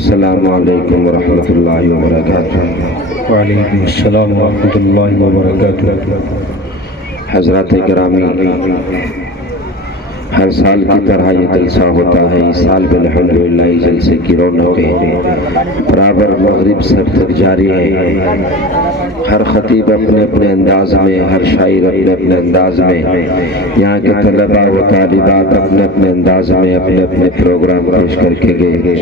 السلام علیکم ورحمۃ اللہ وبرکاتہ۔ وعلیکم السلام ورحمۃ اللہ وبرکاتہ۔ حضرات گرامی، ہر سال کی طرح یہ جلسہ ہوتا ہے۔ اس سال بھی الحمدللہ اس جلسے کی رونقیں برابر مغرب سے تک جاری ہے۔ ہر خطیب اپنے اپنے انداز میں، ہر شاعر اپنے اپنے انداز میں، یہاں کے طلباء و طالبات اپنے اپنے انداز میں اپنے اپنے پروگرام پیش کر کے گئے۔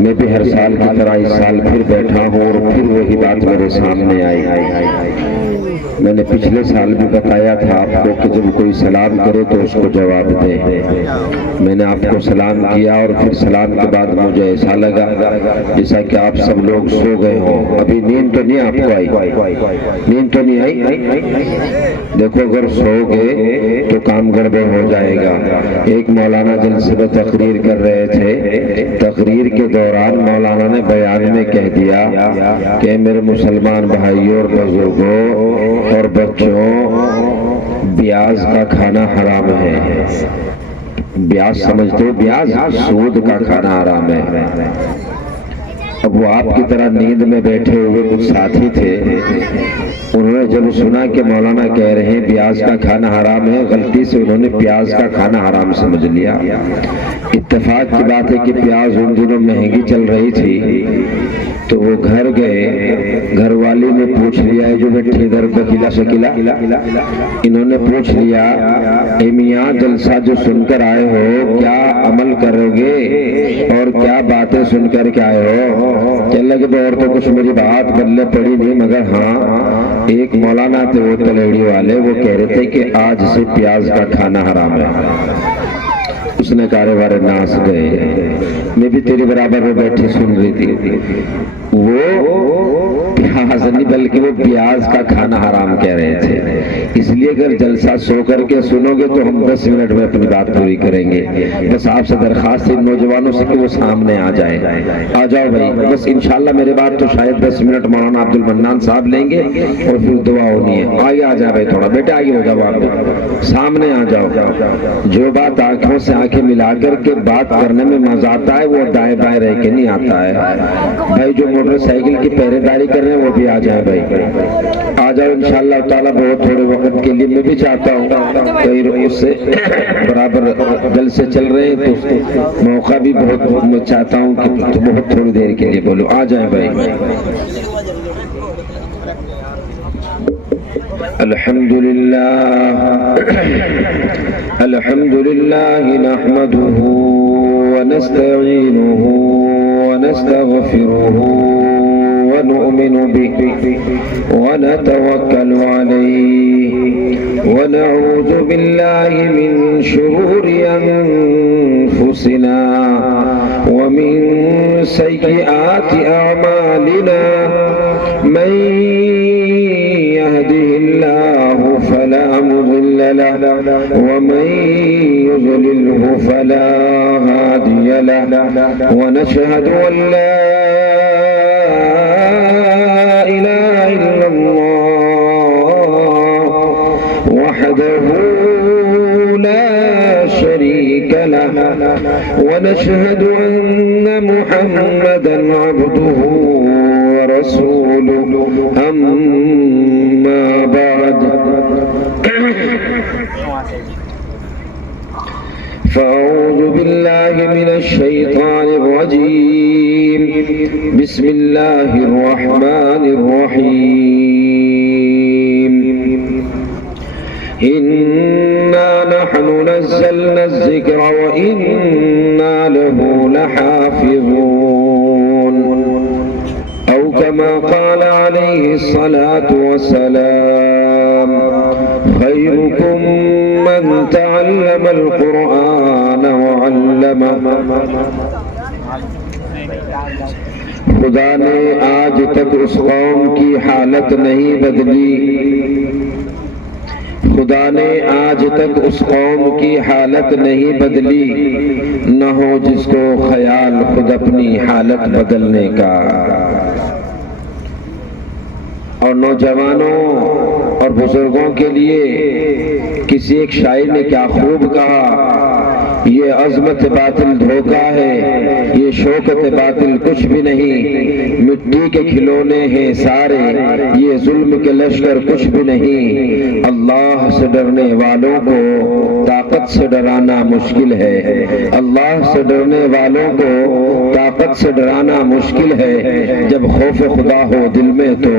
میں بھی ہر سال کی طرح اس سال پھر بیٹھا ہوں اور پھر وہی بات میرے سامنے آئی۔ میں نے پچھلے سال بھی بتایا تھا آپ کو کہ جب کوئی سلام کرے تو اس کو جواب دے۔ میں نے آپ کو سلام کیا اور پھر سلام کے بعد مجھے ایسا لگا جیسا کہ آپ سب لوگ سو گئے ہوں۔ ابھی نیند تو نہیں آپ کو آئی؟ نیند تو نہیں آئی؟ دیکھو اگر سو گئے تو کام گڑبڑ ہو جائے گا۔ ایک مولانا جلسے میں تقریر کر رہے تھے، تقریر کے دوران مولانا نے بیان میں کہہ دیا کہ میرے مسلمان بھائیوں اور بزرگوں اور بچوں، بیاض کا کھانا حرام ہے۔ بیاض سمجھتے ہو؟ بیاض سود کا کھانا حرام ہے۔ اب وہ آپ کی طرح نیند میں بیٹھے ہوئے کچھ ساتھی تھے، انہوں نے جب سنا کہ مولانا کہہ رہے ہیں بیاض کا کھانا حرام ہے، غلطی سے انہوں نے پیاز کا کھانا حرام سمجھ لیا۔ اتفاق کی بات ہے کہ پیاز ان دنوں مہنگی چل رہی تھی، تو وہ گھر گئے، گھر والی نے پوچھ لیا جو بیٹھے ادھر بکیلا شکیلا، انہوں نے پوچھ لیا اے میاں جلسہ جو سن کر آئے ہو کیا عمل کرو گے اور کیا باتیں سن کر کے آئے ہو؟ کہنے لگے اور تو کچھ میری بات بدلے پڑی نہیں، مگر ہاں ایک مولانا تھے وہ تلیڑی والے، وہ کہہ رہے تھے کہ آج سے پیاز کا کھانا حرام ہے۔ اس نے کارے بارے ناس گئے، میں بھی تیری برابر میں بیٹھی سن رہی تھی۔ وہ پیاز نہیں بلکہ وہ پیاز کا کھانا حرام کہہ رہے تھے۔ اس لیے اگر جلسہ سو کر کے سنو گے تو ہم 10 منٹ میں اپنی بات پوری کریں گے۔ بس آپ سے درخواست ہے نوجوانوں سے کہ وہ سامنے آ جائے، آ جاؤ بھائی۔ بس انشاءاللہ میرے بات تو شاید 10 منٹ مولانا عبد المنان صاحب لیں گے اور پھر دعا ہونی ہے۔ آگے آ جائے بھائی، تھوڑا بیٹے آگے ہو جاؤ، آپ سامنے آ جاؤ۔ جو بات آنکھوں سے آنکھیں ملا کر کے بات کرنے میں مزہ آتا ہے وہ دائیں بائیں رہ کے نہیں آتا ہے۔ بھائی جو موٹر سائیکل کی پہرے داری کر رہے ہیں وہ بھی آ جائیں بھائی، آ جاؤ انشاءاللہ تعالیٰ۔ بہت تھوڑے وقت کے لیے میں بھی چاہتا ہوں کئی اس سے برابر جلسے چل رہے ہیں تو موقع بھی بہت میں چاہتا ہوں کہ بہت تھوڑی دیر کے لیے بولو، آ جائیں بھائی۔ الحمدللہ الحمدللہ نحمده ونستعینه ونستغفره ونؤمن به ونتوكل عليه ونعوذ بالله من شرور أنفسنا ومن سيئات أعمالنا من يهده الله فلا مضل له ومن يضلله فلا هادي له ونشهد أن لا إله إلا الله وحده لا شريك له ونشهد أن محمدا عبده ورسوله أما بعد فأعوذ بالله من الشيطان الرجيم بسم الله الرحمن الرحيم إنا نحن نزلنا الذكر وإنا له لحافظون أو كما قال عليه الصلاة والسلام خيركم من تعلم القرآن وعلمه۔ خدا نے آج تک اس قوم کی حالت نہیں بدلی، خدا نے آج تک اس قوم کی حالت نہیں بدلی، نہ ہو جس کو خیال خود اپنی حالت بدلنے کا۔ اور نوجوانوں اور بزرگوں کے لیے کسی ایک شاعر نے کیا خوب کہا، یہ یہ عظمت باطل دھوکہ ہے، یہ شوکت باطل کچھ بھی نہیں، مٹی کے کھلونے ہیں سارے، یہ ظلم کے لشکر کچھ بھی نہیں۔ اللہ سے ڈرنے والوں کو طاقت سے ڈرانا مشکل ہے، اللہ سے ڈرنے والوں کو طاقت سے ڈرانا مشکل ہے۔ جب خوف خدا ہو دل میں تو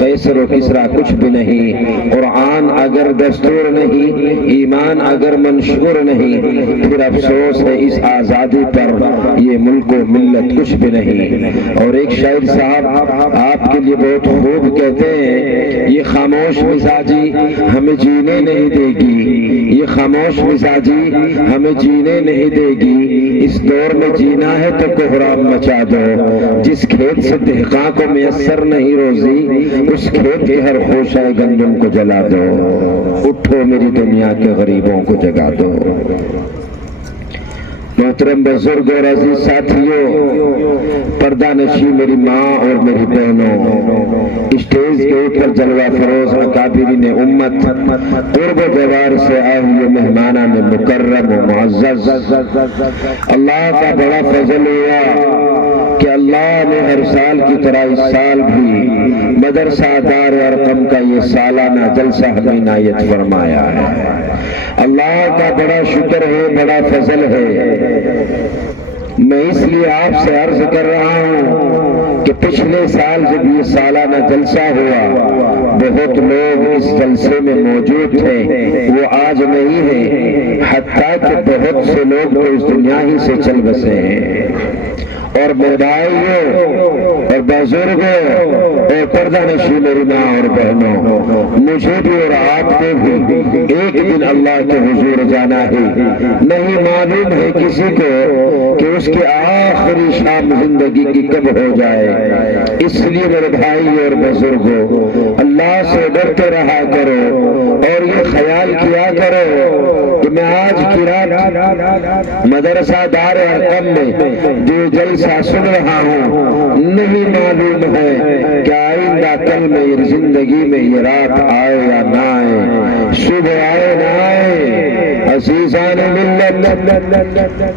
قیصر و کسریٰ کچھ بھی نہیں۔ قرآن اگر دستور نہیں، ایمان اگر منشور نہیں، پھر افسوس ہے اس آزادی پر، یہ ملک و ملت کچھ بھی نہیں۔ اور ایک شاعر صاحب آپ کے لیے بہت خوب کہتے ہیں، یہ خاموش مزاجی ہمیں جینے نہیں دے گی، یہ خاموش مزاجی ہمیں جینے نہیں دے گی، اس دور میں جینا ہے تو کوہرام مچا دو، جس کھیت سے دہقاں کو میسر نہیں روزی، اس کھیت کے ہر خوشہ گندم کو جلا دو، اٹھو میری دنیا کے غریبوں کو جگا دو۔ محترم بزرگ اور عزیز ساتھیوں، پردہ نشی میری ماں اور میری بہنوں، اسٹیج کے اوپر جلوہ فروز اکابرین امت، قرب و دیوار سے آئے ہوئے مہمانان مکرم و معزز، اللہ کا بڑا فضل ہوا کہ اللہ نے ہر سال کی طرح اس سال بھی مدرسہ دار ارقم کا یہ سالانہ جلسہ ہمیں عنایت فرمایا ہے۔ اللہ کا بڑا شکر ہے، بڑا فضل ہے۔ میں اس لیے آپ سے عرض کر رہا ہوں کہ پچھلے سال جب یہ سالانہ جلسہ ہوا، بہت لوگ اس جلسے میں موجود تھے، وہ آج نہیں ہیں، حتیٰ کہ بہت سے لوگ تو اس دنیا ہی سے چل بسے ہیں۔ اور بھائیوں اور بزرگوں اور پردہ نشین میری ماں اور بہنوں، مجھے بھی اور آپ کو بھی ایک دن اللہ کے حضور جانا ہے۔ نہیں معلوم ہے کسی کو کہ اس کی آخری شام زندگی کی کب ہو جائے۔ اس لیے میرے بھائی اور بزرگوں، اللہ سے ڈرتے رہا کرو اور یہ خیال کیا کرو کہ میں آج کی رات مدرسہ دار ارقم میں جو جلسہ سن رہا ہوں، نہیں معلوم ہے کہ آئندہ کل میں زندگی میں یہ رات آئے یا نہ آئے، صبح آئے نہ آئے۔ عزیزان ملت،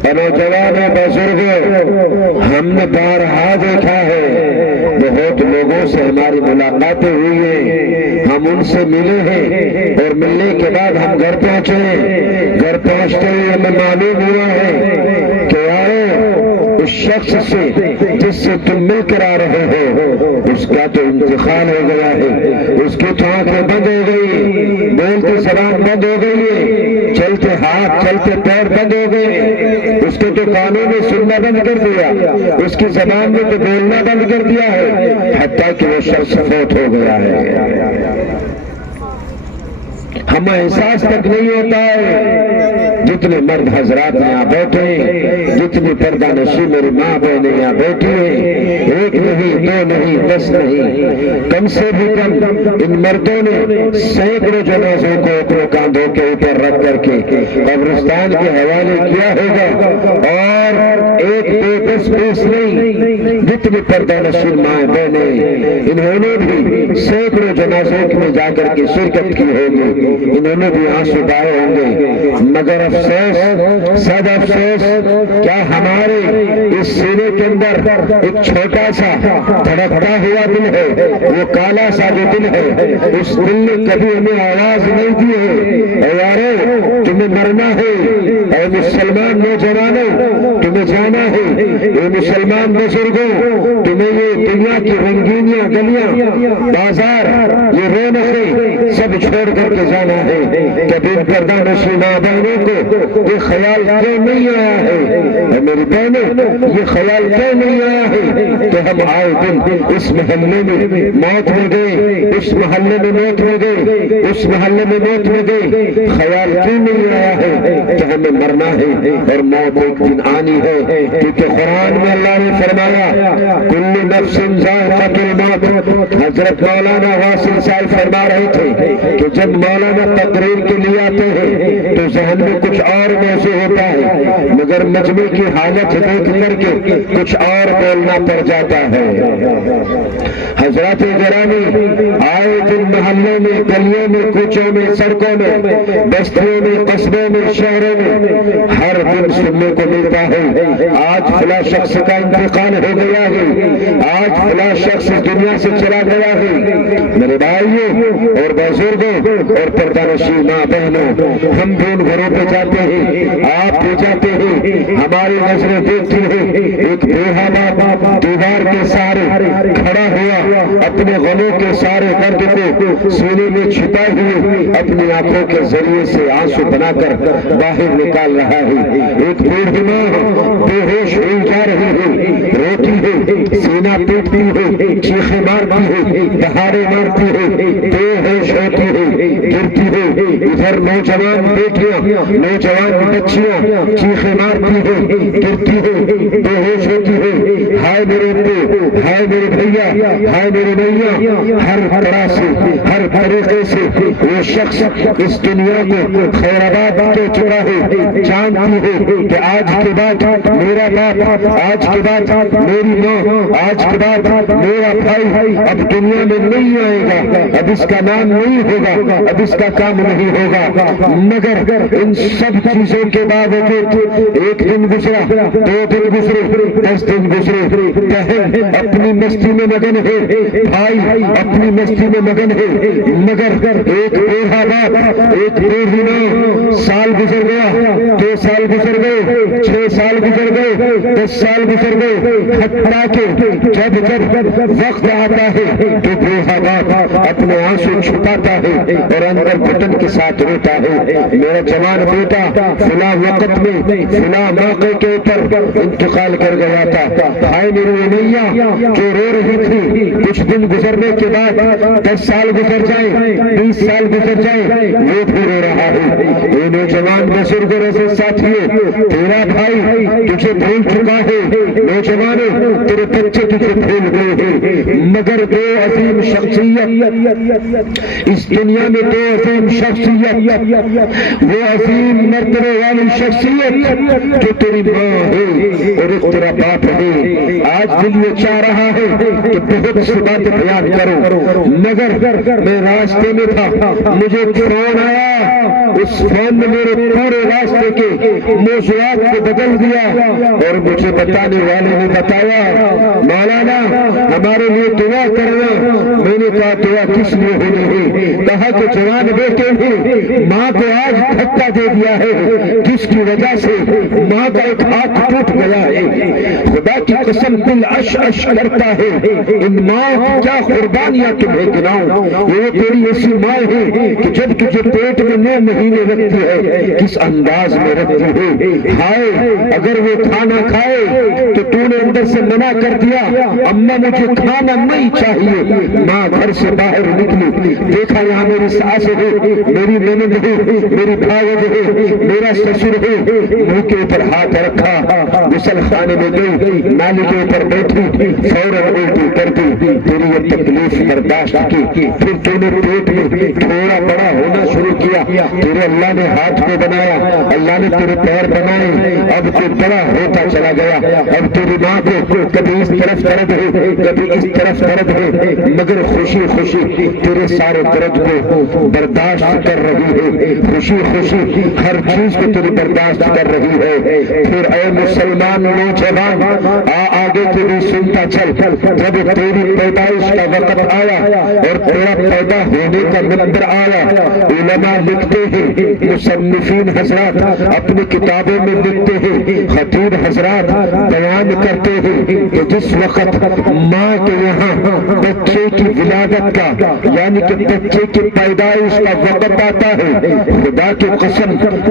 نوجوان بزرگوں، ہم نے بارہا دیکھا ہے، بہت لوگوں سے ہماری ملاقاتیں ہوئی ہیں، ہم ان سے ملے ہیں اور ملنے کے بعد ہم گھر پہنچے، گھر پہنچتے ہوئے ہمیں معلوم ہوا ہے کہ اس شخص سے جس سے تم مل کر آ رہے ہو، اس کا تو انتقال ہو گیا ہے، اس کی تو آنکھیں بند ہو گئی، بولتے زبان بند ہو گئی ہے، چلتے ہاتھ چلتے پیر بند ہو گئے، اس کو تو کانوں میں سننا بند کر دیا، اس کی زبان میں تو بولنا بند کر دیا ہے، حتیٰ کہ وہ شخص فوت ہو گیا ہے۔ ہمیں احساس تک نہیں ہوتا ہے، جتنے مرد حضرات یہاں بیٹھے ہیں، جتنی پردہ نشی میری ماں بہنیں یہاں بیٹھی ہیں، ایک نہیں، دو نہیں، 10 نہیں، کم سے بھی کم ان مردوں نے سینکڑوں جنازوں کو اپنے کاندھوں کے اوپر رکھ کر کے قبرستان کے حوالے کیا ہوگا، اور ایک دو 10 20 نہیں، جتنی پردہ نشی مائیں بہنیں، انہوں نے بھی سینکڑوں جنازوں میں جا کر کے شرکت کی ہوگی، انہوں نے بھی آنسو بہائے ہوں گے، مگر افسوس، صد افسوس، کیا ہمارے اس سینے کے اندر ایک چھوٹا سا دھڑکتا ہوا دل ہے، وہ کالا سا جو دل ہے، اس دل نے کبھی ہمیں آواز نہیں دی ہے، اے یارو تمہیں مرنا ہے، اے مسلمان نوجوانوں تمہیں جانا ہے، اے مسلمان بزرگوں تمہیں یہ دنیا کی رنگینیاں گلیاں بازار یہ رونقیں سب چھوڑ کر کے جانا ہے۔ کبھی پردہ نشین ماں بہنوں کو یہ خیال کیوں نہیں آیا ہے، میری بہنوں یہ خیال کیوں نہیں آیا ہے کہ ہم آئے دن اس محلے میں موت میں گئے، اس محلے میں موت میں گئے، اس محلے میں موت میں گئے، خیال کیوں نہیں آیا ہے کہ ہمیں مرنا ہے اور موت ایک دن آنی ہے، کیونکہ قرآن میں اللہ نے فرمایا کل نفس ذائقۃ الموت. حضرت مولانا واصل صاحب فرما رہے تھے کہ جب مولانا تقریر کے لیے آتے ہیں تو ذہن میں کچھ اور موضوع ہوتا ہے مگر مجمع کی حالت دیکھ کر کے کچھ اور بولنا پڑ جاتا ہے. حضرات گرامی آئے دن محلوں میں گلیوں میں کوچوں میں سڑکوں میں بستیوں میں قصبوں میں شہروں میں ہر دن سننے کو ملتا ہے آج فلاں شخص کا انتقال ہو گیا ہے, آج فلاں شخص دنیا سے چلا گیا ہے. میرے بھائیوں اور بزرگوں اور پردہ نشین ماں بہنوں, ہم بھی ان گھروں پہ جاتے ہیں, آپ بھی جاتے ہیں, ہماری نظریں دیکھتی ہیں ایک بوڑھا باپ دیوار کے سہارے کھڑا ہوا اپنے غموں کے سارے درد کو سینے میں چھپائے ہوئے اپنی آنکھوں کے ذریعے سے آنسو بنا کر باہر نکال رہا ہے. ایک بوڑھی ماں بے ہوش ہوئی جا رہی ہے, روتی ہے, سینہ پیٹتی ہے, چیخیں مارتی ہے, دہاڑے مارتی ہے, بے ہوش ہوتی ہے, گرتی ہے. ادھر نوجوان بیٹیاں نوجوان بچیاں چیخیں مارتی ہے, گرتی ہے, بے ہوش ہوتی ہے. ہائے میرے ابو, ہائے میرے بھیا, ہائے میرے بھیا. ہر طرح سے ہر طریقے سے وہ شخص اس دنیا کو خیر آباد کر چکا ہے. جانتی ہے کہ آج کے بعد میرا باپ, آج کے بعد میری ماں, آج کے بعد میرا بھائی اب دنیا میں نہیں آئے گا, اب اس کا نام نہیں ہوگا, اب اس کا کام نہیں ہوگا. مگر ان سب چیزوں کے باوجود ایک دن گزرا, 2 دن گزرے, 10 دن گزرے, بہن اپنی مستی میں مگن ہے, بھائی اپنی مستی میں مگن ہے, مگر ایک بوڑھا باپ, ایک بوڑھی ماں, سال گزر گیا, 2 سال گزر گئے, 6 سال گزر گئے, 10 سال گزر گئے, حتیٰ کہ جب وقت آتا ہے تو بوڑھا باپ اپنے آنسو چھپاتا ہے اور اندر گھٹن کے ساتھ روتا ہے. میرا جوان بیٹا فلاں وقت میں فلاں موقع کے اوپر انتقال کر گیا تھا. بھائی میری میاں جو رو رہی تھی, کچھ دن گزرنے کے بعد 10 سال گزر جائیں, 20 سال گزر جائیں, وہ بھی رو رہا ہے. اے نوجوان بزرگ رسے ساتھیوں, تیرا بھائی تجھے بھول چکا ہے. نوجوانوں تیرے بچے تجھے بھول گئے ہیں, مگر 2 عظیم شخصیت اس دنیا میں, 2 عظیم شخصیت, وہ عظیم مرتبے والی شخصیت جو تیری ماں ہے اور ایک تیرا باپ ہے. آج دل یہ چاہ رہا ہے کہ بہت سی باتیں بیان کروں, مگر میں راستے میں تھا, مجھے فون آیا, اس فون نے میرے پورے راستے کے موضوعات کو بدل دیا اور مجھے بتانے والے نے بتایا مولانا ہمارے لیے دعا کرنا. میں نے کہا دعا کس لیے ہونی ہے؟ کہا کہ جوان بیٹے نے ماں کو آج دھکا دے دیا ہے جس کی وجہ سے ماں کا ایک ہاتھ ٹوٹ گیا ہے. خدا کی قسم دل اش اش کرتا ہے, ان ماں کی کیا قربانیاں تمہیں گناؤں. یہ تیری ایسی ماں ہے کہ جب تجھے پیٹ میں 9 مہینے رکھتی ہے کس انداز میں رکھتی ہے. ہائے اگر وہ کھانا کھائے تو تو نے اندر سے منع کر دیا, اماں مجھے کھانا نہیں چاہیے. ماں گھر سے باہر نکلی, دیکھا یہاں میری ساس ہے, میری نند ہے, میری بھائی ہے, میرا سسر ہے, منہ کے اوپر ہاتھ رکھا, غسل خانے میں گئی, نالی کے اوپر بیٹھی, فوراً الٹی کر دی. تیری یہ تکلیف برداشت کی, پھر تو نے پیٹ میں تھوڑا بڑا ہونا شروع کیا. تیرے اللہ نے ہاتھ کو بنایا, اللہ نے تیرے پیر بنائے, اب تو بڑا ہوتا چلا گیا. اب تیری ماں کو کبھی اس طرف درد ہے, کبھی اس طرف درد ہے, مگر خوشی خوشی تیرے سارے درد کو برداشت کر رہی ہے, خوشی خوشی ہر چیز کو تیری برداشت کر رہی ہے. پھر اے مسلمان نوجوان آگے کے بھی سنتا چل, جب تیری پیدائش کا وقت آیا اور تیرا پیدا ہونے کا نمبر آیا, علماء لکھتے ہیں, مصنفین حضرات اپنی کتابوں میں لکھتے ہیں, خطیب حضرات بیان کرتے ہیں کہ جس وقت ماں کے یہاں بچے کی ولادت کا یعنی کہ بچے کی پیدائش کا وقت آتا ہے, خدا کی قسم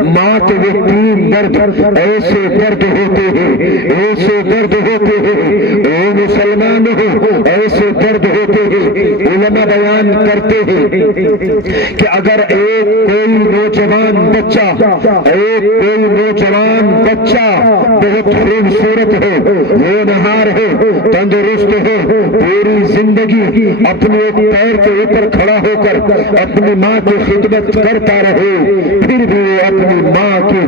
ماں کے وہ 3 درد ایسے درد ہوتے ہیں, ایسے درد ہوتے ہیں. اے مسلمان ہو, ایسے درد ہوتے ہیں، علماء بیان کرتے ہیں کہ اگر ایک کوئی نوجوان بچہ بہت خوبصورت ہو، ہونہار ہو، تندرست ہو، پوری زندگی اپنے ایک پیر کے اوپر کھڑا ہو کر اپنی ماں کی خدمت کرتا رہے، پھر بھی وہ اپنی ماں کی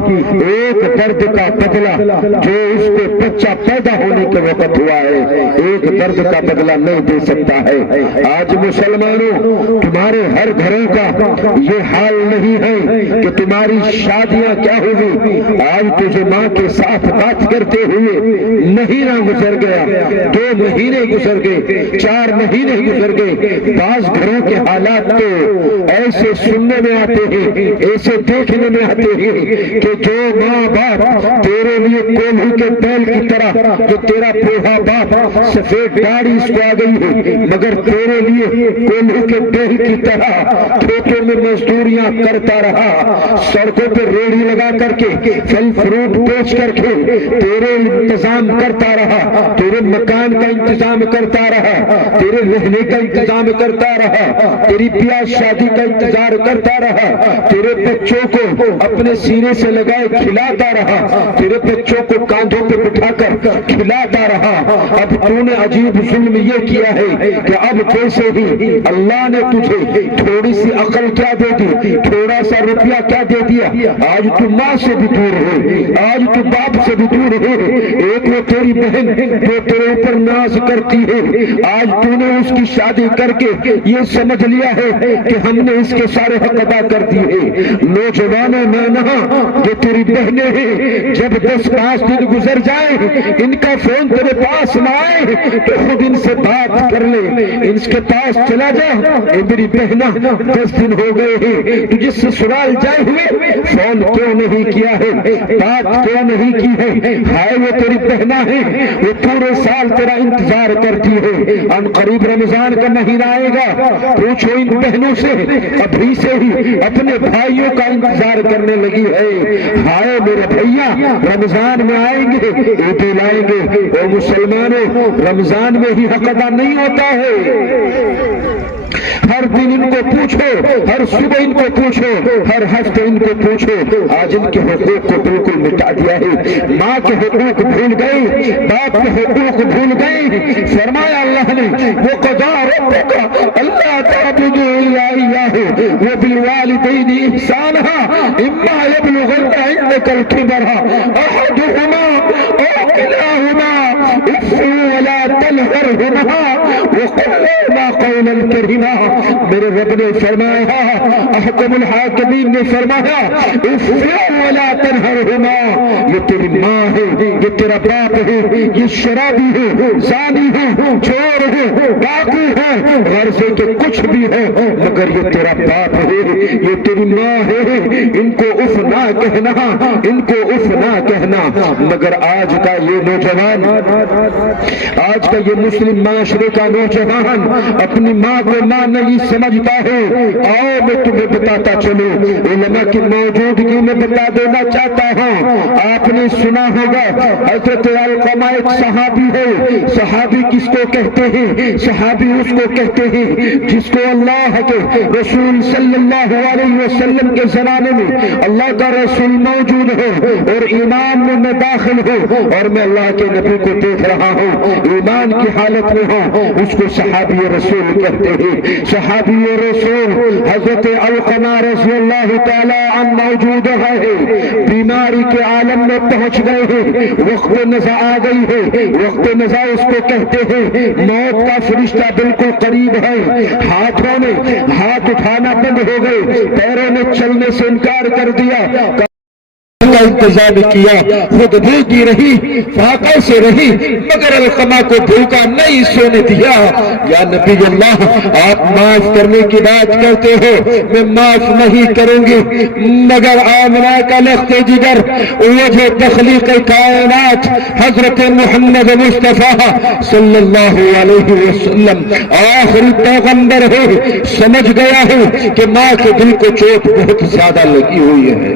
ایک درد کا بدلہ جو اس کے بچہ پیدا ہونے کے وقت ہوا ہے، ایک درد کا بدلہ نہیں دے سکتا ہے۔ آج مسلمانوں، تمہارے ہر گھروں کا یہ حال نہیں ہے کہ تمہاری شادیاں کیا ہوئی، آج تجھے ماں کے ساتھ بات کرتے ہوئے مہینہ گزر گیا، 2 مہینے گزر گئے، 4 مہینے گزر گئے۔ بعض گھروں کے حالات تو ایسے سننے میں آتے ہیں، ایسے دیکھنے میں آتے ہیں کہ جو ماں باپ تیرے لیے کولہو کے بیل کی طرح، جو تیرا بوڑھا باپ سفید داڑھی اس کو آ گئی ہے، مگر تیرے لیے کولہو کے بیل کی طرح کھیتوں میں مزدوریاں کرتا رہا، سڑکوں پہ ریڑھی لگا کر کے پھل فروٹ بیچ کر کے تیرے انتظام کرتا رہا، تیرے مکان کا انتظام کرتا رہا، تیرے رہنے کا انتظام کرتا رہا، تیری بیاہ شادی کا انتظار کرتا رہا، تیرے بچوں کو اپنے سینے سے لگائے کھلاتا رہا، تیرے بچوں کو کاندھوں پہ بٹھا کر کھلاتا رہا۔ اب تو نے عجیب ظلم یہ کیا ہے کہ اب جیسے ہی اللہ نے تجھے تھوڑی سی عقل کیا دے دی، تھوڑا سا روپیہ کیا دے دیا، آج تو ماں سے بھی دور ہے، آج تو باپ سے بھی دور ہے۔ ایک وہ تیری بہن جو تیرے اوپر ناز کرتی ہے، آج تو نے اس کی شادی کر کے یہ سمجھ لیا ہے کہ ہم نے اس کے سارے حق ادا کر دیے۔ نوجوانوں میں نہ جو تیری بہنیں ہیں، جب 10-5 دن گزر جائیں، ان کا فون تیرے پاس نہ آئے تو خود ان سے بات کر لے، ان کے پاس چلا جا، اے میری بہنا 10 دن ہو گئے ہیں تجھے سسرال جائے ہوئے، فون کیوں نہیں کیا ہے، بات کیوں نہیں کی ہے؟ ہائے وہ تیری بہنا ہے، وہ پورے سال تیرا انتظار کرتی ہے، ان قریب رمضان کا مہینہ آئے گا، پوچھو ان بہنوں سے، ابھی سے ہی اپنے بھائیوں کا انتظار کرنے لگی ہے۔ ہائے میرے بھیا رمضان میں آئیں گے، عیدیں لائیں گے۔ او مسلمانوں، رمضان میں ہی حق ادا نہیں ہوتا ہے، ہر دن ان کو پوچھو، ہر صبح ان کو پوچھو، ہر ہفتے ان کو پوچھو۔ آج ان کے حقوق کو بالکل مٹا دیا ہے، ماں کے حقوق بھول گئے، باپ کے حقوق بھول گئے۔ فرمایا اللہ نے وَقَضَىٰ رَبُّكَ أَلَّا تَعْبُدُوا إِلَّا إِيَّاهُ وَبِالْوَالِدَيْنِ إِحْسَانًا إِمَّا يَبْلُغَنَّ عِندَكَ الْكِبَرَ أَحَدُهُمَا أَوْ كِلَاهُمَا اف ولا تنهرهما وقل لهما قولا كريما۔ میرے رب نے فرمایا، احکم الحاکمین نے فرمایا اف ولا تنهرهما، یہ تیری ماں ہے، یہ تیرا باپ ہے، یہ شرابی ہے، زانی ہے، چور ہے، ڈاکو ہے، غرضے کے کچھ بھی ہے، مگر یہ تیرا باپ ہے، یہ تیری ماں ہے، ان کو اف نہ کہنا، ان کو اف نہ کہنا۔ مگر آج کا یہ نوجوان، آج کا یہ مسلم معاشرے کا نوجوان اپنی ماں کو ماں نہیں سمجھتا ہے۔ آؤ میں تمہیں بتاتا چلوں، علماء کی موجودگی میں بتا دینا چاہتا ہوں۔ آپ نے سنا ہوگا حضرت علقمہ ایک صحابی ہے۔ صحابی کس کو کہتے ہیں؟ صحابی اس کو کہتے ہیں جس کو اللہ کے رسول صلی اللہ علیہ وسلم کے زمانے میں اللہ کا رسول موجود ہو اور ایمان میں داخل ہو اور میں اللہ کے نبی کو دیکھ رہا ہوں ایمان کی حالت میں ہوں، اس کو صحابی رسول کہتے ہیں۔ صحابی رسول حضرت علقمہ رضی اللہ تعالی عنہ موجود ہے، بیماری کے عالم میں پہنچ گئے ہیں، وقت نزا آ گئی ہے، وقت نزا اس کو کہتے ہیں، موت کا فرشتہ بالکل قریب ہے، ہاتھوں میں ہاتھ اٹھانا بند ہو گئے، پیروں نے چلنے سے انکار کر دیا، کا انتظام کیا، خود بھوکی رہی، فاقہ سے رہی، مگر علقمہ کو بھوکا نہیں سونے دیا۔ یا نبی اللہ، آپ معاف کرنے کی بات کرتے ہو، میں معاف نہیں کروں گی، مگر آمنہ کا لخت جگر، وجہ تخلیق کائنات حضرت محمد مصطفیٰ صلی اللہ علیہ وسلم آخری پیغمبر ہے، سمجھ گیا ہے کہ ماں کے دل کو چوٹ بہت زیادہ لگی ہوئی ہے،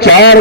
4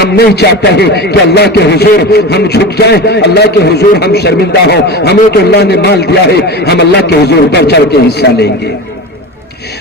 ہم نہیں چاہتے ہیں کہ اللہ کے حضور ہم جھک جائیں، اللہ کے حضور ہم شرمندہ ہوں. ہمیں تو اللہ نے مال دیا ہے، ہم اللہ کے حضور بڑھ چڑھ کے حصہ لیں گے.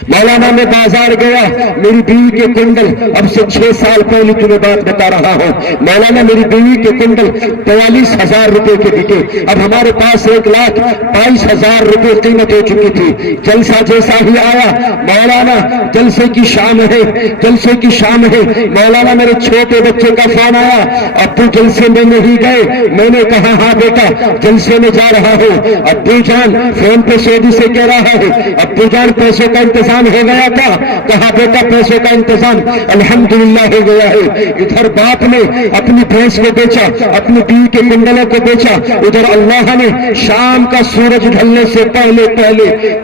مولانا میں بازار گیا، میری بیوی کے کنڈل، اب سے 6 سال پہلے تمہیں بات بتا رہا ہوں، مولانا میری بیوی کے کنڈل 42,000 روپے کے بکے. اب ہمارے پاس 1,22,000 روپے قیمت ہو چکی تھی. جلسہ جیسا ہی آیا، مولانا جلسے کی شام ہے، جلسے کی شام ہے. مولانا میرے چھوٹے بچے کا فون آیا، ابو جلسے میں نہیں گئے؟ میں نے کہا ہاں بیٹا جلسے میں جا رہا ہوں. ابو جان فون پہ سعودی سے کہہ رہا ہے، ابو جان پیسوں کا انتظام ہو گیا تھا؟ کہا بیٹا پیسوں کا انتظام الحمدللہ ہو گیا ہے. ادھر باپ نے اپنی بھینس کو بیچا، اپنی بیوی کے کنڈلوں کو بیچا، ادھر اللہ نے شام کا سورج ڈھلنے سے پہلے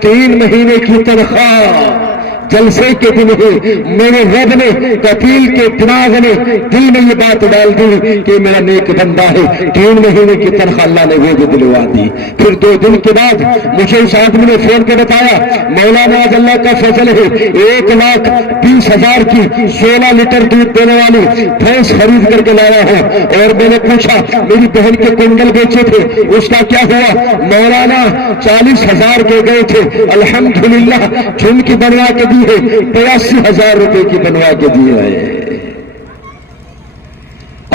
3 مہینے کی تنخواہ جلسے کے دن ہی میرے رب نے، کفیل کے دماغ نے دل میں یہ بات ڈال دی کہ میرا نیک بندہ ہے. 3 مہینے کی تنخواہ اللہ نے وہ بھی دلوا دی. پھر 2 دن کے بعد مجھے اس آدمی نے فون کے بتایا، مولانا آج اللہ کا فضل ہے 1,20,000 کی 16 لیٹر دودھ دینے والی بھینس خرید کر کے لایا ہے. اور میں نے پوچھا میری بہن کے کنڈل بیچے تھے اس کا کیا ہوا؟ مولانا 40,000 کے گئے تھے، الحمدللہ جھمکی بنوا کے 82,000 روپے کی بنوا کے دی ہے.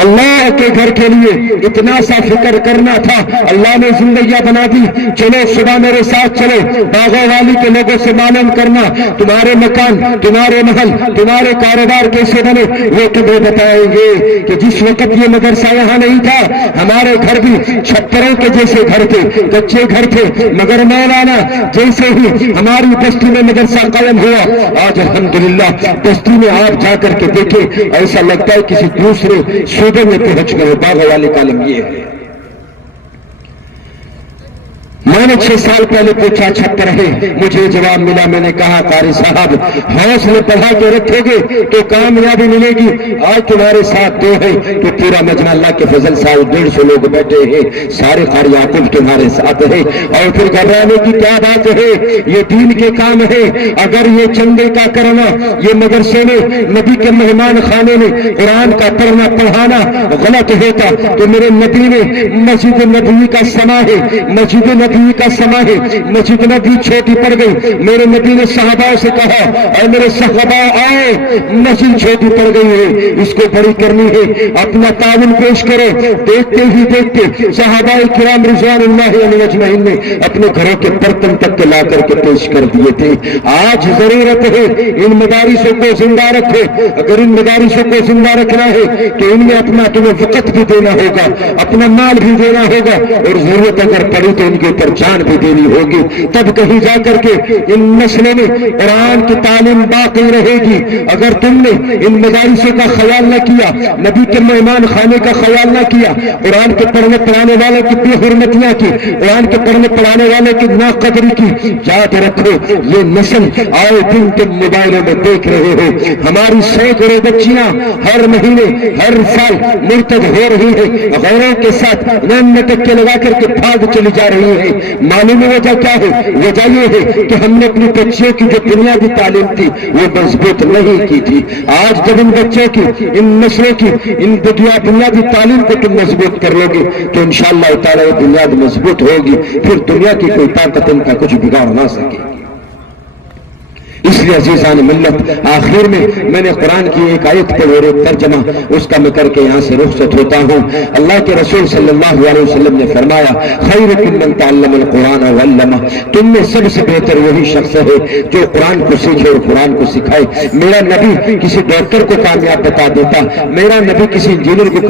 اللہ کے گھر کے لیے اتنا سا فکر کرنا تھا، اللہ نے زندگیاں بنا دی. چلو صبح میرے ساتھ چلو، باغوں والی کے لوگوں سے معلوم کرنا تمہارے مکان، تمہارے محل، تمہارے کاروبار کیسے بنے. وہ تمہیں بتائیں گے کہ جس وقت یہ مدرسہ یہاں نہیں تھا ہمارے گھر بھی چھپروں کے جیسے گھر تھے، کچے گھر تھے، مگر مولانا جیسے ہی ہماری بستی میں مدرسہ قائم ہوا، آج الحمدللہ بستی میں آپ جا کر کے دیکھیں ایسا لگتا ہے کسی دوسرے صوبے میں پہنچ گئے. باغ والے کا عالم یہ ہے. میں نے 6 سال پہلے پوچھا چھپر ہے، مجھے جواب ملا. میں نے کہا قاری صاحب حوصلے بڑھا کے رکھو گے تو کامیابی ملے گی. آج تمہارے ساتھ 2 ہے تو پورا مجمع اللہ کے فضل سے 150 لوگ بیٹھے ہیں، سارے قاری یعقوب تمہارے ساتھ ہے. اور پھر گھبرانے کی کیا بات ہے؟ یہ دین کے کام ہے. اگر یہ چندے کا کرنا، یہ مدرسے میں نبی کے مہمان خانے میں قرآن کا پڑھنا پڑھانا غلط ہوتا تو میرے نبی نے مسجد نبوی کا سما ہے، مسجد نبی کا سما ہے، مسجد نبی چھوٹی پڑ گئی. میرے نبی نے صحابہ سے کہا اے میرے صحابہ آئے، مسجد چھوٹی پڑ گئی ہے، اس کو بڑی کرنی ہے، اپنا تعاون پیش کرو. دیکھتے ہی دیکھتے صحابہ کرام رضوان اللہ علیہ اجمعین نے اپنے گھروں کے برتن تک کے لا کر کے پیش کر دیے تھے. آج ضرورت ہے ان مدارسوں کو زندہ رکھو. اگر ان مدارسوں کو زندہ رکھنا ہے تو ان میں اپنا تمہیں وقت بھی دینا ہوگا، اپنا مال بھی دینا ہوگا، اور ضرورت اگر پڑی تو ان کے اوپر جان بھی دینی ہوگی. تب کہیں جا کر کے ان نسلوں میں قرآن کی تعلیم باقی رہے گی. اگر تم نے ان مدارسوں کا خیال نہ کیا، نبی کے مہمان خانے کا خیال نہ کیا، قرآن کے پڑھنے پڑھانے والے کی بے حرمتیاں کی، قرآن کے پڑھنے پڑھانے والے کی ناقدری کی، یاد رکھو یہ نسل آئے دن تم موبائلوں میں دیکھ رہے ہو. ہماری سینکڑوں بچیاں ہر مہینے ہر سال مرتد ہو رہی ہیں، غیروں کے ساتھ نام نٹکے لگا کر کے بھاگ چلی جا رہی ہے. معلوم وجہ کیا ہے؟ وجہ یہ ہے کہ ہم نے اپنی بچیوں کی جو بنیادی تعلیم تھی وہ مضبوط نہیں کی تھی. آج جب ان بچوں کی، ان نسلوں کی ان بنیادی تعلیم کو تم مضبوط کر لو گے تو انشاءاللہ تعالی وہ بنیاد مضبوط ہوگی، پھر دنیا کی کوئی طاقت ان کا کچھ بگاڑ نہ سکے. اس لیے عزیزان ملت آخر میں نے قرآن کی ایک آیت پڑھی اور ایک ترجمہ اس کا میں کر کے یہاں سے رخصت ہوتا ہوں. اللہ کے رسول صلی اللہ علیہ وسلم نے فرمایا خیرکم من تعلم القرآن وعلمہ، تم میں سب سے بہتر وہی شخص ہے جو قرآن کو سیکھے اور قرآن کو سکھائے. میرا نبی کسی ڈاکٹر کو کامیاب بتا دیتا، میرا نبی کسی انجینئر کو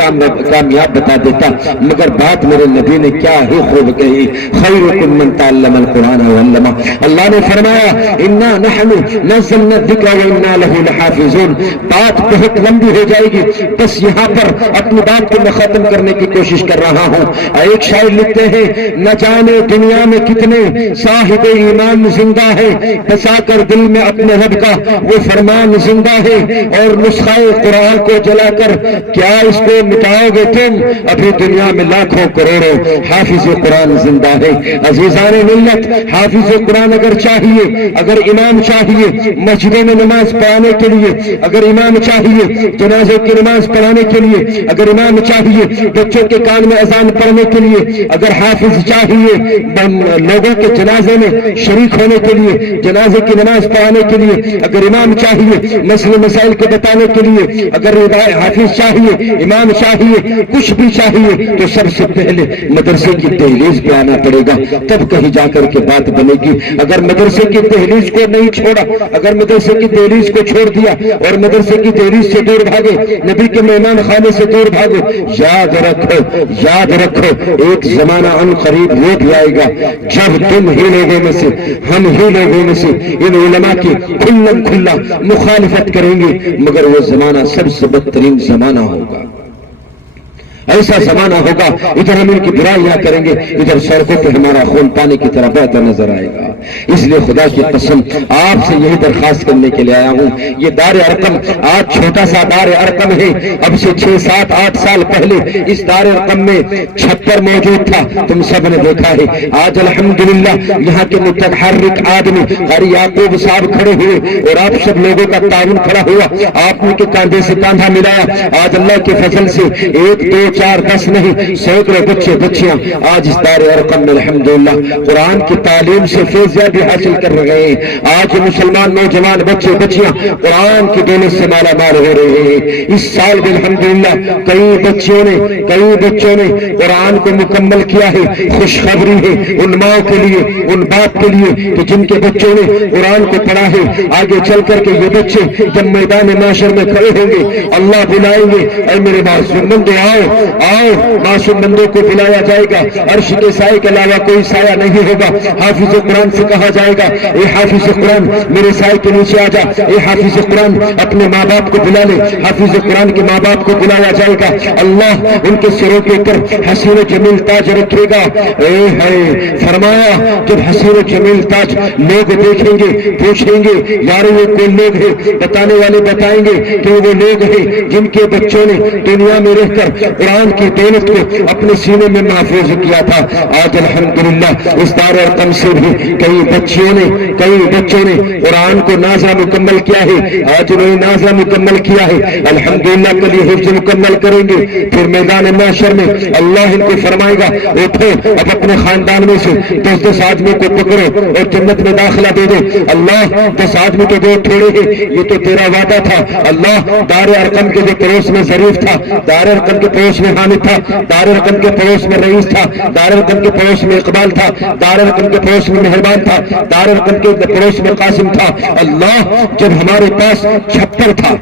کامیاب بتا دیتا، مگر بات میرے نبی نے کیا ہی خوب کہی، خیرکم من تعلم القرآن وعلمہ. اللہ نے فرمایا انا نحن نزلنا الذکر وانا له لحافظون. بات بہت لمبی ہو جائے گی، بس یہاں پر اپنی بات کو میں ختم کرنے کی کوشش کر رہا ہوں. ایک شاعر لکھتے ہیں نہ جانے دنیا میں کتنے صاحب ایمان زندہ ہے، بسا کر دل میں اپنے رب کا وہ فرمان زندہ ہے، اور نسخہ قرآن کو جلا کر کیا اس کو مٹاؤ گے تم، ابھی دنیا میں لاکھوں کروڑوں حافظ قرآن زندہ ہے. عزیزان ملت حافظ قرآن اگر چاہیے، اگر امام چاہیے، چاہیے مسجدوں میں نماز پڑھانے کے لیے، اگر امام چاہیے جنازے کی نماز پڑھانے کے لیے، اگر امام چاہیے بچوں کے کان میں اذان پڑھنے کے لیے، اگر حافظ چاہیے لوگوں کے جنازے میں شریک ہونے کے لیے، جنازے کی نماز پڑھانے کے لیے، اگر امام چاہیے مسئلے مسائل کو بتانے کے لیے، اگر حافظ چاہیے، امام چاہیے، کچھ بھی چاہیے، تو سب سے پہلے مدرسے کی دہلیز پہ آنا پڑے گا، تب کہیں جا کر کے بات بنے گی۔ اگر مدرسے کی دہلیز کو نہیں چھوڑا، اگر مدرسے کی دہلیز کو چھوڑ دیا اور مدرسے کی دہلیز سے دور بھاگے، نبی کے مہمان خانے سے دور بھاگے، یاد رکھو ایک زمانہ ان قریب وہ بھی آئے گا جب تم ہی لوگوں میں سے، ہم ہی لوگوں میں سے ان علماء کی کھلم کھلا مخالفت کریں گے، مگر وہ زمانہ سب سے بدترین زمانہ ہوگا۔ ایسا زمانہ ہوگا ادھر ہم ان کی برائیاں کریں گے، ادھر سڑکوں پہ ہمارا خون پانی کی طرح بہتا نظر آئے گا۔ اس لیے خدا کی قسم آپ سے یہی درخواست کرنے کے لیے آیا ہوں، یہ دار ارقم آج چھوٹا سا دار ارقم ہے، اب سے 6 7 8 سال پہلے اس دار ارقم میں چھپر موجود تھا، تم سب نے دیکھا ہے۔ آج الحمدللہ یہاں کے متحرک آدمی قاری یعقوب صاحب کھڑے ہوئے اور آپ سب لوگوں کا تعاون کھڑا ہوا، آپ نے کے کاندھے سے کاندھا ملایا، آج اللہ کے فضل سے 1 2 4 10 نہیں سینکڑوں بچے بچیاں آج اس دار ارقم میں الحمدللہ قرآن کی تعلیم سے فیضیابی حاصل کر رہے ہیں۔ آج مسلمان نوجوان بچے بچیاں قرآن کی دولت سے مالا مال ہو رہے ہیں۔ اس سال بھی الحمدللہ کئی بچوں نے قرآن کو مکمل کیا ہے۔ خوشخبری ہے ان ماں کے لیے، ان باپ کے لیے کہ جن کے بچوں نے قرآن کو پڑھا ہے، آگے چل کر کے یہ بچے جب میدان معاشر میں کھڑے ہوں گے اللہ بلائیں گے، اے میرے معصوم بندے آؤ، معصوم بندوں کو بلایا جائے گا، عرش کے سائے کے علاوہ کوئی سایہ نہیں ہوگا۔ حافظ قرآن سے کہا جائے گا اے حافظ قرآن میرے سائے کے نیچے آ جا، اے حافظ قرآن اپنے ماں باپ کو بلا لے، حافظ قرآن کے ماں باپ کو بلایا جائے گا، اللہ ان کے سروں کے اوپر حسین و جمیل تاج رکھے گا۔ اے ہے فرمایا جب حسین و جمیل تاج لوگ دیکھیں گے پوچھیں گے یار یہ کون لوگ ہیں، بتانے والے بتائیں گے کہ وہ لوگ ہیں جن کے بچوں نے دنیا میں رہ کر قرآن کی دولت کو اپنے سینے میں محفوظ کیا تھا۔ آج الحمدللہ اس دار ارقم سے بھی کئی بچوں نے قرآن کو نازا مکمل کیا ہے، آج انہوں نے نازا مکمل کیا ہے، الحمدللہ کل یہ حفظ مکمل کریں گے، پھر میدان محشر میں اللہ ان کو فرمائے گا اٹھو اب اپنے خاندان میں سے 10 آدمی کو پکڑو اور جنت میں داخلہ دے دو۔ اللہ 10 آدمی تو بہت تھوڑے ہیں، یہ تو تیرا وعدہ تھا اللہ۔ دار ارقم کے جو پڑوس میں ظریف تھا، دار ارقم کے پڑوس میں حامد تھا، دار ارقم کے پڑوس میں رئیس تھا، دار ارقم کے پڑوس میں اقبال تھا، دار ارقم کے پڑوس میں مہربان تھا، دار ارقم کے پڑوس میں قاسم تھا۔ اللہ جب ہمارے پاس چھپر تھا،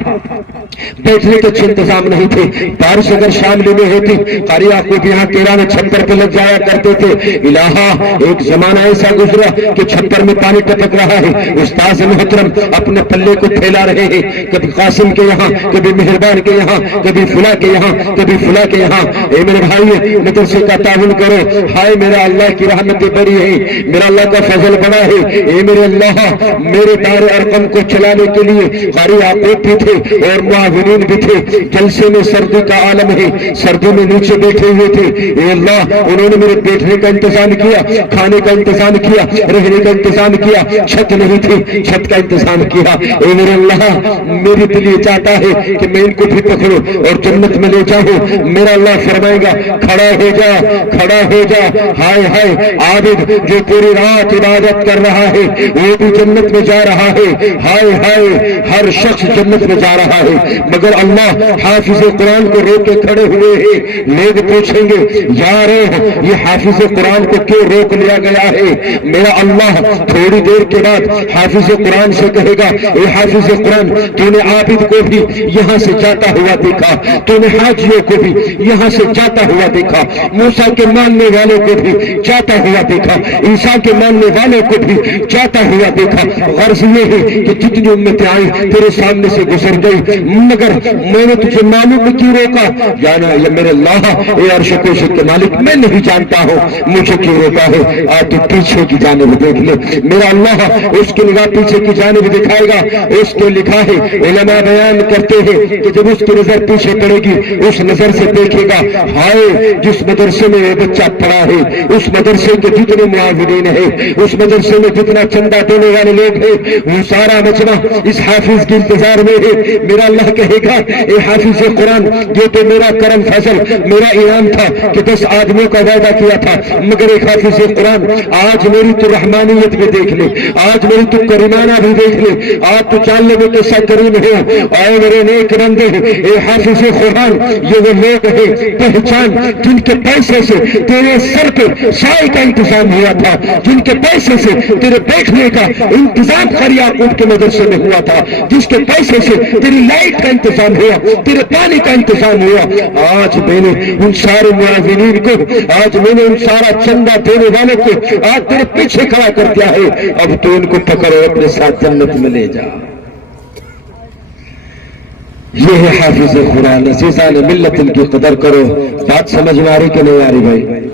بیٹھنے کے اچھے انتظام نہیں تھے، بارش اگر شاملی میں ہوتی قاری یعقوب یہاں کیرانے چھپر پہ لگ جایا کرتے تھے۔ الہا ایک زمانہ ایسا گزرا کہ چھپر میں پانی ٹپک رہا ہے، استاذ محترم اپنے پلے کو پھیلا رہے ہیں، کبھی قاسم کے یہاں، کبھی مہربان کے یہاں، کبھی فلاں کے یہاں، کبھی فلاں کے یہاں۔ اے میرے بھائی مدرسے کا تعاون کرو، ہائے میرا اللہ کی رحمت بڑی ہے، میرا اللہ کا فضل بڑا ہے۔ اے میرے اللہ میرے دار ارقم کو چلانے کے لیے قاری یعقوب بھی تھے اور معاونین بھی تھے، جلسے میں سردی کا عالم ہے، سردی میں نیچے بیٹھے ہوئے تھے۔ اے اللہ انہوں نے میرے بیٹھنے کا انتظام کیا، کھانے کا انتظام کیا، رہنے کا انتظام کیا، چھت نہیں تھی چھت کا انتظام کیا۔ اے میرے اللہ میری دل یہ چاہتا ہے کہ میں ان کو بھی پکڑوں اور جنت میں لے جاؤں۔ میرا اللہ فرمائے گا کھڑا ہو جا، کھڑا ہو جا، ہائے ہائے عابد جو پوری رات عبادت کر رہا ہے وہ بھی جنت میں جا رہا ہے، ہائے ہائے ہر شخص جنت میں جا رہا ہے، مگر اللہ حافظ قرآن کو روک کے کھڑے ہوئے ہیں۔ لوگ پوچھیں گے یارو یہ حافظ قرآن کو کیوں روک لیا گیا ہے؟ میرا اللہ تھوڑی دیر کے بعد حافظ قرآن سے کہے گا اے حافظ قرآن تو نے عابد کو بھی یہاں سے جاتا ہوا دیکھا، تو نے حاجیوں کو بھی یہاں سے جاتا ہوا دیکھا، موسیٰ کے ماننے والوں کو بھی جاتا ہوا دیکھا، عیسیٰ کے ماننے والوں کو بھی جاتا ہوا دیکھا۔ غرض یہ ہے کہ جتنی امتیں آئی تیرے سامنے سے گزر گئی، مگر میں نے تجھے معلوم کیوں روکا؟ جانا یا میرے اللہ اے عرش کوشش کے مالک میں نہیں جانتا ہوں مجھے کیوں روکا ہے۔ آج تو پیچھے کی جانب دیکھ لے، میرا اللہ اس کی نگاہ پیچھے کی جانب دکھائے گا۔ اس کو لکھا ہے علماء بیان کرتے ہیں کہ جب اس کی نظر پیچھے پڑے گی اس نظر سے دیکھے گا ہائے جس مدرسے میں وہ بچہ پڑھا ہے، اس مدرسے کے جتنے معاونین ہیں، اس مدرسے میں جتنا چندہ دینے والے لوگ ہیں، وہ سارا مجمع اس حافظ کے انتظار میں ہے۔ میرا اللہ کہے گا اے حافظ قرآن، یہ تو میرا کرم فضل، میرا انعام تھا کہ 10 آدمیوں کا وعدہ کیا تھا، مگر ایک حافظ قرآن آج میری تو رحمانیت بھی دیکھ لے، آج میری تو کریمانہ بھی دیکھ لے، آج تو جان لے میں کیسا کریم ہے۔ اے میرے نیک بندے، اے حافظ قرآن، یہ وہ لوگ ہیں پہچان جن کے پیسے سے تیرے سر پہ سائے کا انتظام ہوا تھا، جن کے پیسے سے تیرے بیٹھنے کا انتظام یعقوب کے مدرسے میں ہوا تھا، جس کے پیسے سے تیری لائٹ کا انتظام ہوا، تیرے پانی کا انتظام ہوا۔ آج میں نے ان سارے معاونین کو، آج میں نے ان سارا چندہ دینے والے کو آج تیرے پیچھے کھڑا کر دیا ہے، اب تو ان کو پکڑو اپنے ساتھ جنت میں لے جا۔ یہ ہے حافظ قرآن۔ عزیزان ملت ان کی قدر کرو۔ بات سمجھ میں آ رہی کہ نہیں آ رہی بھائی؟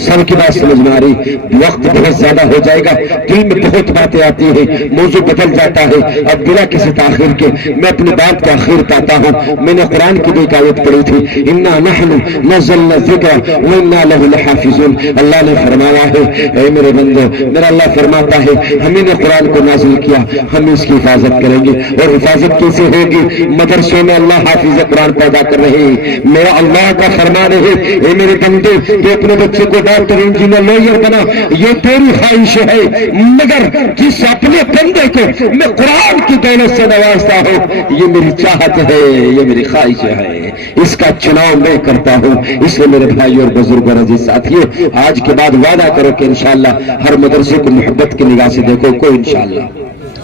سب کی بات سمجھ میں آ رہی؟ وقت بہت زیادہ ہو جائے گا، دل میں بہت باتیں آتی ہیں، موضوع بدل جاتا ہے۔ اب بلا کسی تاخیر کے میں اپنی بات کا آخر پاتا ہوں۔ میں نے قرآن کی بھی ایک آیت پڑھی تھی، انا نحن نزلنا الذکر وانا لہ لحافظون۔ اللہ نے فرمایا ہے اے میرے بندو، میرا اللہ فرماتا ہے ہمیں نے قرآن کو نازل کیا، ہم اس کی حفاظت کریں گے۔ اور حفاظت کیسے ہوگی؟ مدرسوں میں اللہ حافظ قرآن پیدا کر رہے ہیں۔ میرا اللہ کا فرمان ہے اے میرے بندے، تو اپنے بچے کو ڈاکٹر انجینئر لوئر بنا، یہ تیری خواہش ہے، مگر جس اپنے بندے کو میں قرآن کی دولت سے نوازتا ہوں، یہ میری چاہت ہے، یہ میری خواہش ہے، اس کا چناؤ میں کرتا ہوں۔ اس لیے میرے بھائی اور بزرگ اور عزیز ساتھیو، آج کے بعد وعدہ کرو کہ انشاءاللہ ہر مدرسے کو محبت کی نگاہ سے دیکھو، کوئی انشاءاللہ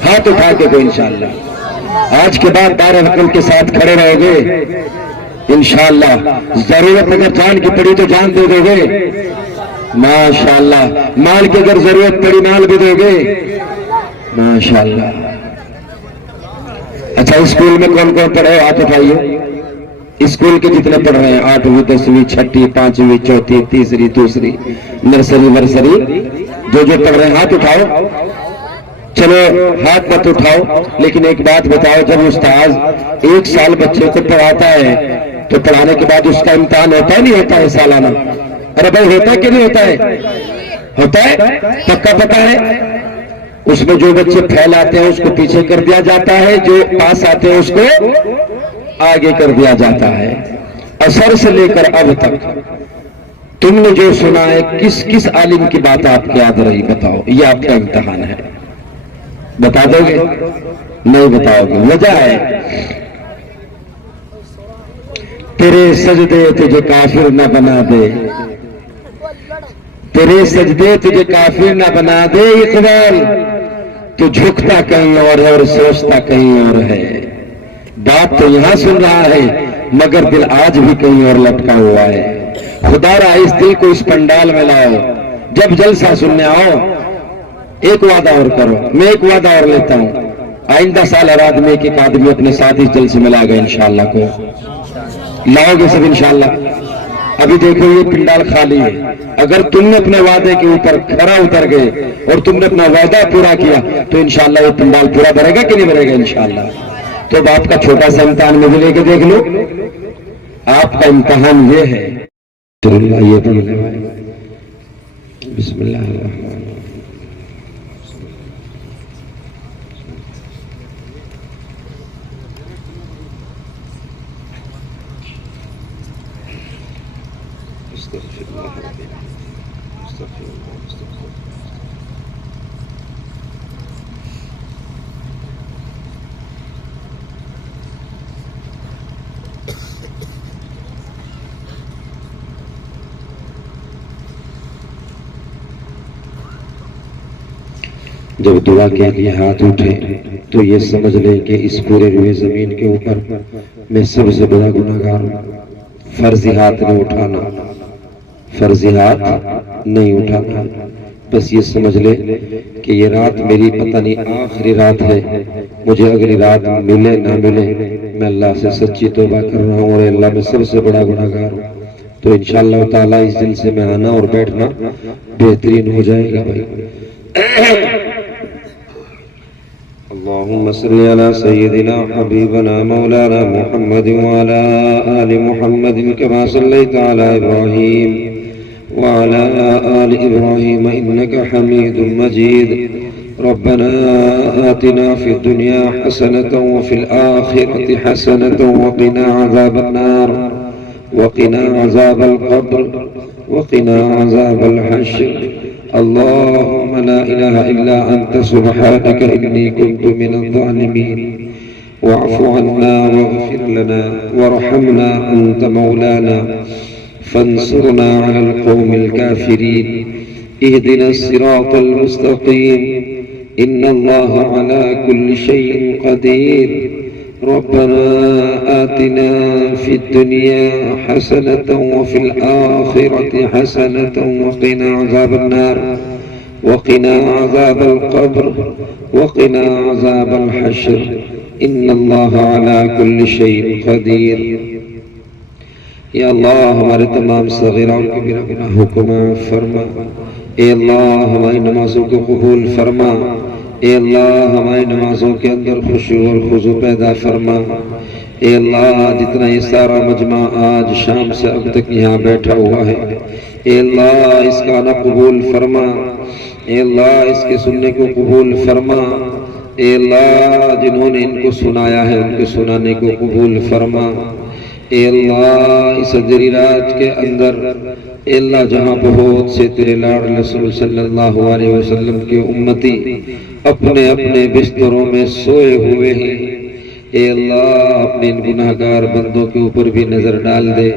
ہاتھ اٹھا کے کوئی انشاءاللہ آج کے بعد دارالعقل کے ساتھ کھڑے رہو گے انشاءاللہ۔ ضرورت اگر جان کی پڑی تو جان دے دو گے ماشاءاللہ، مال کی اگر ضرورت پڑی مال بھی دو گے ماشاءاللہ۔ اچھا اسکول میں کون کون پڑھے ہاتھ اٹھائیے۔ اسکول کے جتنے پڑھ رہے ہیں، 8ویں 10ویں 6ٹھی 5ویں 4تھی 3ری 2ری نرسری ورسری، جو پڑھ رہے ہیں ہاتھ اٹھاؤ۔ چلو ہاتھ مت اٹھاؤ، لیکن ایک بات بتاؤ، جب استاذ 1 سال بچے کو پڑھاتا ہے تو پڑھانے کے بعد اس کا امتحان ہوتا ہے نہیں ہوتا ہے سالانہ؟ ارے بھائی ہوتا ہے کہ نہیں ہوتا ہے؟ ہوتا ہے، پکا پتا ہے۔ اس میں جو بچے پھیل آتے ہیں اس کو پیچھے کر دیا جاتا ہے، جو پاس آتے ہیں اس کو آگے کر دیا جاتا ہے۔ اثر سے لے کر اب تک تم نے جو سنا ہے، کس کس عالم کی بات آپ کو یاد رہی؟ بتاؤ، یہ آپ کا امتحان ہے، بتا دو گے؟ نہیں بتاؤ گے؟ وجہ ہے تیرے سجدے تجھے کافر نہ بنا دے، تیرے سجدے تجھے کافر نہ بنا دے اقبال، تو جھکتا کہیں اور ہے اور سوچتا کہیں اور ہے۔ بات تو یہاں سن رہا ہے مگر دل آج بھی کہیں اور لٹکا ہوا ہے۔ خدا را اس دل کو اس پنڈال میں لاؤ، جب جلسہ سننے آؤ ایک وعدہ اور کرو، میں ایک وعدہ اور لیتا ہوں، آئندہ سال ہر آدمی ایک آدمی اپنے ساتھ اس جلسے میں لا گئے انشاءاللہ، کو لاؤ گے سب انشاءاللہ۔ ابھی دیکھو یہ پنڈال خالی ہے، اگر تم نے اپنے وعدے کے اوپر کھرا اتر گئے اور تم نے اپنا وعدہ پورا کیا تو انشاءاللہ یہ پنڈال پورا بھرے گا کہ نہیں بھرے گا انشاءاللہ۔ تو اب آپ کا چھوٹا سا امتحان مجھے لے کے دیکھ لو، آپ کا امتحان یہ ہے، بسم اللہ الرحمن الرحیم۔ جب دعا کے لیے ہاتھ اٹھے تو یہ سمجھ لیں کہ اس پورے روئے زمین کے اوپر میں سب سے بڑا گناہگار ہوں۔ فرضی ہاتھ نہیں اٹھانا، فرضی ہاتھ نہیں اٹھانا، بس یہ سمجھ لے کہ یہ رات میری پتہ نہیں آخری رات ہے، مجھے اگلی رات ملے نہ ملے، میں اللہ سے سچی توبہ کر رہا ہوں اور اللہ میں سب سے بڑا گناہگار ہوں۔ تو انشاءاللہ تعالیٰ اس جلسے میں آنا اور بیٹھنا بہترین ہو جائے گا بھائی۔ اللهم صل على سيدنا حبيبنا مولانا محمد وعلى آل محمد كما صليت على إبراهيم وعلى آل إبراهيم إنك حميد مجيد. ربنا آتنا في الدنيا حسنة وفي الآخرة حسنة وقنا عذاب النار وقنا عذاب القبر وقنا عذاب الحشر. اللهم لا إله إلا أنت سبحانك إني كنت من الظالمين. واعف عنا واغفر لنا وارحمنا أنت مولانا فانصرنا على القوم الكافرين. اهدنا الصراط المستقيم إن الله على كل شيء قدير. ربنا آتنا في الدنيا حسنة وفي الآخرة حسنة وقنا عذاب النار وقنا عذاب القبر وقنا عذاب الحشر. إن الله على كل شيء قدير. یا اللہ ہمارے تمام صغیرہ اور کبیرہ گناہوں کو معاف فرما. اے اللہ ہماری نمازوں کو قبول فرما. اے اللہ ہماری نمازوں کے اندر خشوع اور خضوع پیدا فرما. اے اللہ جتنا یہ سارا مجمع آج شام سے اب تک یہاں بیٹھا ہوا ہے، اے اللہ اس کا نہ قبول فرما. اے اللہ اس کے سننے کو قبول فرما. اے اللہ جنہوں نے ان کو سنایا ہے ان کے سنانے کو قبول فرما. اے اللہ اس ادھیری رات کے اندر اے اللہ جہاں بہت سے تیرے لاڈلے رسول صلی اللہ علیہ وسلم کے امتی اپنے اپنے بستروں میں سوئے ہوئے ہیں، اے اللہ اپنے ان گناہگار بندوں کے اوپر بھی نظر ڈال دے.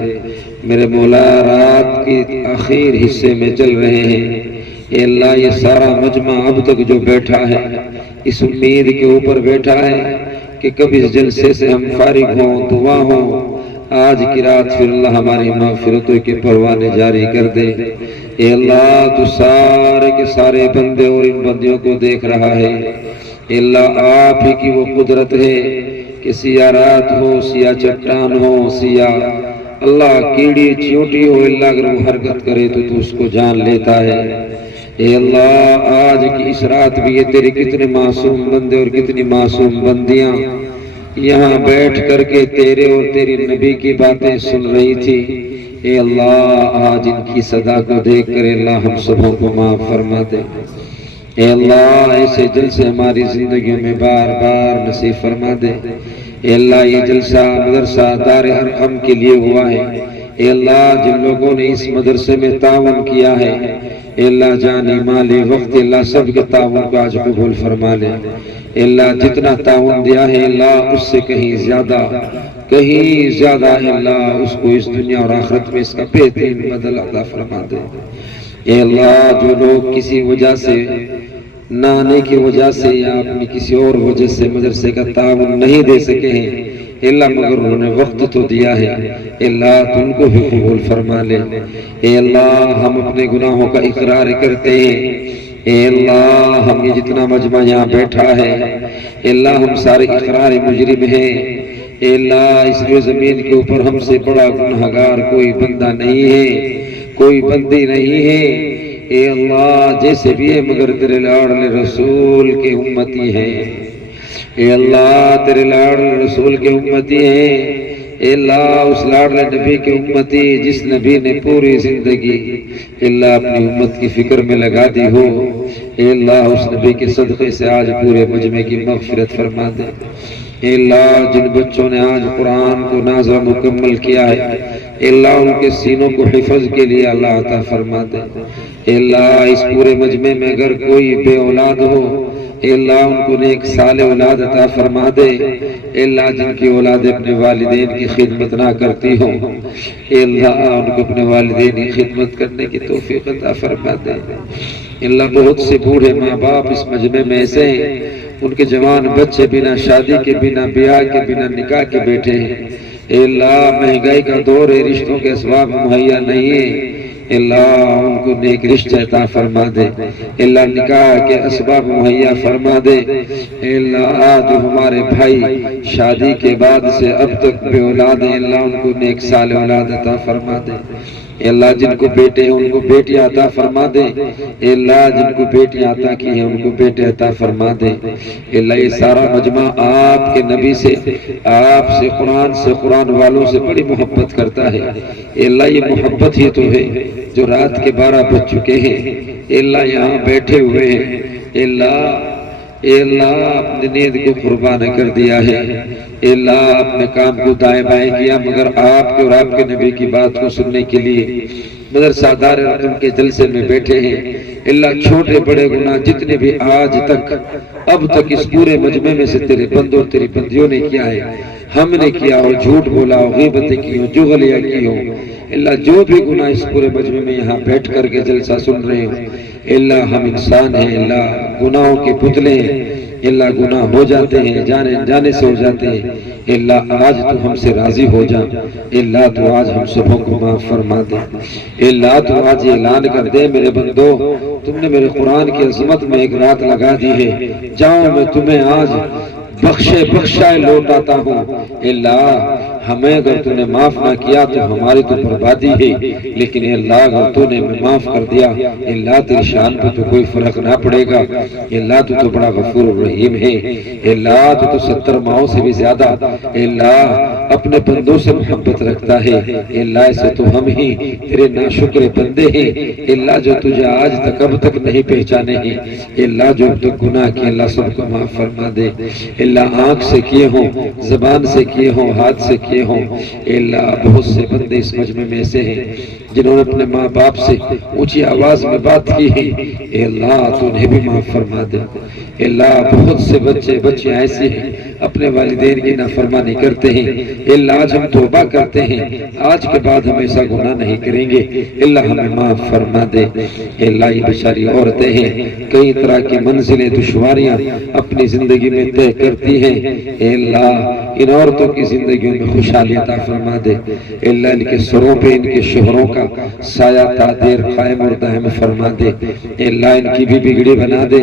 میرے مولا رات کے آخر حصے میں چل رہے ہیں، اے اللہ یہ سارا مجمع اب تک جو بیٹھا ہے اس امید کے اوپر بیٹھا ہے کہ کب اس جلسے سے ہم فارغ ہوں، دعا ہوں. آج کی رات پھر اللہ ہماری مغفرتوں کے پروانے جاری کر دے. اے اللہ تو سارے کے سارے بندے اور ان بندیوں کو دیکھ رہا ہے. اے اللہ آپ ہی کی وہ قدرت ہے کہ سیاہ رات ہو، سیاہ چٹان ہو، سیاہ اللہ کیڑی چیونٹی ہو، اللہ اگر وہ حرکت کرے تو اس کو جان لیتا ہے. اے اللہ آج کی اس رات بھی یہ تیرے کتنے معصوم بندے اور کتنی معصوم بندیاں یہاں بیٹھ کر کے تیرے اور تیری نبی کی باتیں سن رہی تھی. اے اللہ آج ان کی صدا کو دیکھ کر اللہ ہم سبوں کو معاف فرما دے. اے اللہ ایسے جلسے ہماری زندگیوں میں بار بار نصیب فرما دے. اے اللہ یہ جلسہ مدرسہ دار ارقم کے لیے ہوا ہے. اے اللہ جن لوگوں نے اس مدرسے میں تعاون کیا ہے، اے اللہ جانی مالی وقت اللہ سب کے تعاون کو آج قبول فرما لے. اے اللہ جتنا تعاون دیا ہے اللہ اس سے کہیں زیادہ اے اللہ اس کو اس دنیا اور آخرت میں اس کا بہترین بدل عطا فرما دے. اے اللہ جو لوگ کسی وجہ سے نہ آنے کی وجہ سے یا اپنی کسی اور وجہ سے مدرسے کا تعاون نہیں دے سکے ہیں، اے اللہ مگر انہوں نے وقت تو دیا ہے، اے اللہ تو ان کو بھی قبول فرما لے. اے اللہ ہم اپنے گناہوں کا اقرار کرتے ہیں. اے اللہ ہم یہ جتنا مجمع یہاں بیٹھا ہے، اے اللہ ہم سارے اقرار مجرم ہیں. اے اللہ اس روئے زمین کے اوپر ہم سے بڑا گناہگار کوئی بندہ نہیں ہے، کوئی بندی نہیں ہے. اے اللہ جیسے بھی ہے مگر تیرے لاڈلے رسول کے امتی ہیں. اے اللہ تیرے لاڈلے رسول کے امتی ہیں. اے اللہ اس لاڈلے نبی کے امتی جس نبی نے پوری زندگی اے اللہ اپنی امت کی فکر میں لگا دی ہو، اے اللہ اس نبی کے صدقے سے آج پورے مجمع کی مغفرت فرما دے. اے اللہ جن بچوں نے آج قرآن کو نازل مکمل کیا ہے، اے اللہ ان کے سینوں کو حفظ کے لیے اللہ عطا فرما دے. اے اللہ اس پورے مجمع میں اگر کوئی بے اولاد ہو، اے اللہ ان کو نیک صالح اولاد عطا فرما دے. اے اللہ جن کی اولاد اپنے والدین کی خدمت نہ کرتی ہوں، اے اللہ ان کو اپنے والدین کی خدمت کرنے کی توفیق عطا فرما دے. اے اللہ بہت سے بوڑھے ماں باپ اس مجمع میں ایسے ہیں ان کے جوان بچے بنا شادی کے، بنا بیاہ کے، بنا نکاح کے بیٹھے ہیں. اے اللہ مہنگائی کا دور ہے، رشتوں کے اسباب مہیا نہیں ہے. اے اللہ ان کو نیک رشتہ عطا فرما دے. اے اللہ نکاح کے اسباب مہیا فرما دے. اے اللہ جو ہمارے بھائی شادی کے بعد سے اب تک بے اولاد ہیں، اللہ ان کو نیک صالح اولاد عطا فرما دے. اے اللہ جن کو بیٹے ہیں ان کو بیٹی عطا فرما دے، اے اللہ جن کو بیٹی عطا کی ہیں ان کو بیٹے عطا فرما دے۔ اے اللہ یہ سارا مجمع آپ کے نبی سے، آپ سے، قرآن والوں سے بڑی محبت کرتا ہے۔ اے اللہ یہ محبت ہی تو ہے جو رات کے 12 بج چکے ہیں اے اللہ یہاں بیٹھے ہوئے ہیں۔ اے اللہ اپنے نیند کو قربان کر دیا ہے، اے اللہ اپنے کام کو دائیں بائیں کیا مگر آپ کے اور آپ کے نبی کی بات کو سننے کے لیے مدرسہ دار رقم کے جلسے میں بیٹھے ہیں۔ اللہ چھوٹے بڑے گناہ جتنے بھی آج تک اب تک اس پورے مجمع میں سے تیرے بندوں تیری بندیوں نے کیا ہے، ہم نے کیا ہو، جھوٹ بولا ہو، غیبتیں کی ہو، جغلیاں کی ہو، اللہ جو بھی گناہ اس پورے مجمع میں یہاں بیٹھ کر کے جلسہ سن رہے ہو، اللہ ہم انسان ہیں، اللہ گناہوں کے پتلے ہیں، اللہ گناہ ہو جاتے ہیں، جانے سے ہو جاتے ہیں۔ اللہ آج تو ہم سے راضی ہو جا، اللہ تو آج ہم سبوں کو معاف فرما دے، اللہ تو آج اعلان کر دے میرے بندو تم نے میرے قرآن کی عظمت میں ایک رات لگا دی ہے، جاؤ میں تمہیں آج بخشائے لوٹ آتا ہوں۔ اللہ ہمیں اگر تو نے معاف نہ کیا تو ہماری تو بربادی ہے، لیکن اللہ اگر تو نے معاف کر دیا اللہ تیری شان پہ تو کوئی فرق نہ پڑے گا۔ اللہ تو بڑا غفور الرحیم ہے، اللہ تو 70 ماؤں سے بھی زیادہ اللہ اپنے بندوں سے محبت رکھتا ہے۔ اللہ ایسے تو ہم ہی تیرے ناشکر بندے ہیں، اللہ جو تجھے آج تک اب تک نہیں پہچانے ہیں، اللہ جو اب تک گناہ کیا اللہ سب کو معاف فرما دے۔ اللہ آنکھ سے کیے ہوں، زبان سے کیے ہوں، ہاتھ سے کیے ہوں، اللہ بہت سے بندے اس مجمع میں ایسے ہیں جنہوں نے اپنے ماں باپ سے اونچی آواز میں بات کی ہے، اے اللہ تو انہیں بھی معاف فرما دے۔ اللہ بہت سے بچے ایسے ہیں اپنے والدین کی نافرمانی کرتے ہیں، اللہ آج ہم توبہ کرتے ہیں، آج کے بعد ہم ایسا گناہ نہیں کریں گے، اللہ ہمیں معاف فرما دے۔ اللہ یہ بیچاری عورتیں ہیں کئی طرح کی منزلیں دشواریاں اپنی زندگی میں طے کرتی ہیں، اے اللہ ان عورتوں کی زندگیوں میں خوشحالی عطا فرما دے۔ اللہ ان کے سروں پہ ان کے شوہروں کا سایہ تا دیر قائم اور دائم فرما دے۔ اللہ ان کی بھی بگڑی بنا دے،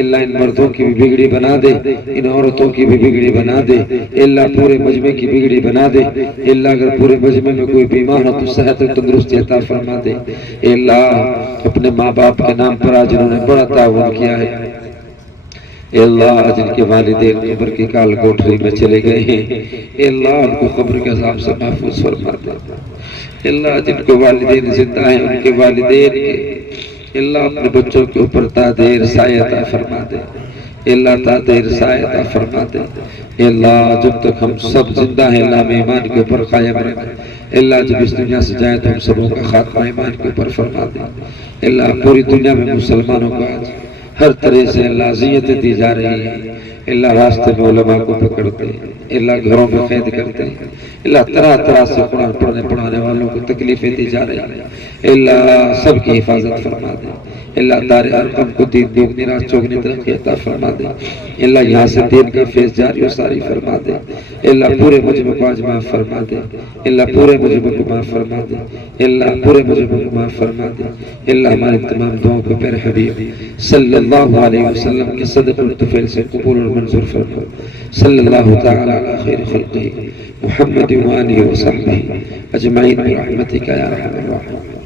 اللہ ان مردوں کی بھی بگڑی بنا دے، ان عورتوں کی بھی بگڑی بنا دے، اللہ پورے مجمع کی بگڑی بنا دے۔ اللہ اگر پورے مجمع میں کوئی بیمار ہو تو صحت و تندرستی عطا فرما دے۔ اللہ اپنے ماں باپ کے نام پر آج انہوں نے بڑا تعاون کیا ہے، اے اللہ جن کے والدین قبر کی کال کوٹری میں چلے گئے ہیں، اے اللہ ان کو قبر کے عذاب سے محفوظ فرما دے۔ اے اللہ جن کو والدین زندہ ہیں ان کے والدین کے اللہ اپنے بچوں کے اوپر تادیر سایہ عطا فرما دے، اے اللہ تادیر سایہ عطا فرما دے۔ اے اللہ جب تک ہم سب زندہ ہیں اللہ ہمیں ایمان کے اوپر قائم رکھ، اے اللہ جب اس دنیا سے جائیں تو ہم سبوں کا خاتمہ ایمان کے اوپر فرما دے۔ اے اللہ پوری دنیا میں مسلمانوں کو آج ہر طرح سے اللہ اذیتیں دی جا رہی ہیں، اللہ راستے میں علماء کو پکڑتے ہیں، اللہ گھروں میں قید کرتے ہیں، اللہ طرح طرح سے قرآن پڑھانے والوں کو تکلیفیں دی جا رہی ہیں، اللہ سب کی حفاظت فرما دے۔ اللہ دار ارقم کو دین دوگنی رات چوگنی ترقی عطا فرما دے۔ اللہ یہاں سے دین کا فیض جاری و ساری فرما دے۔ اللہ پورے مجمع کو آج معاف فرما دے، اللہ پورے مجمع کو معاف فرما دے، اللہ پورے مجمع کو معاف فرما دے۔ اللہ ہمارے تمام دعاؤں کو پیر حبیب صلی اللہ علیہ وسلم کے صدق الطفیل سے قبول اور منظور فرما۔ صلی اللہ تعالی علی خیر خلقہ محمد وآلہ وصحبہ اجمعین برحمتک یا ارحم الراحمین۔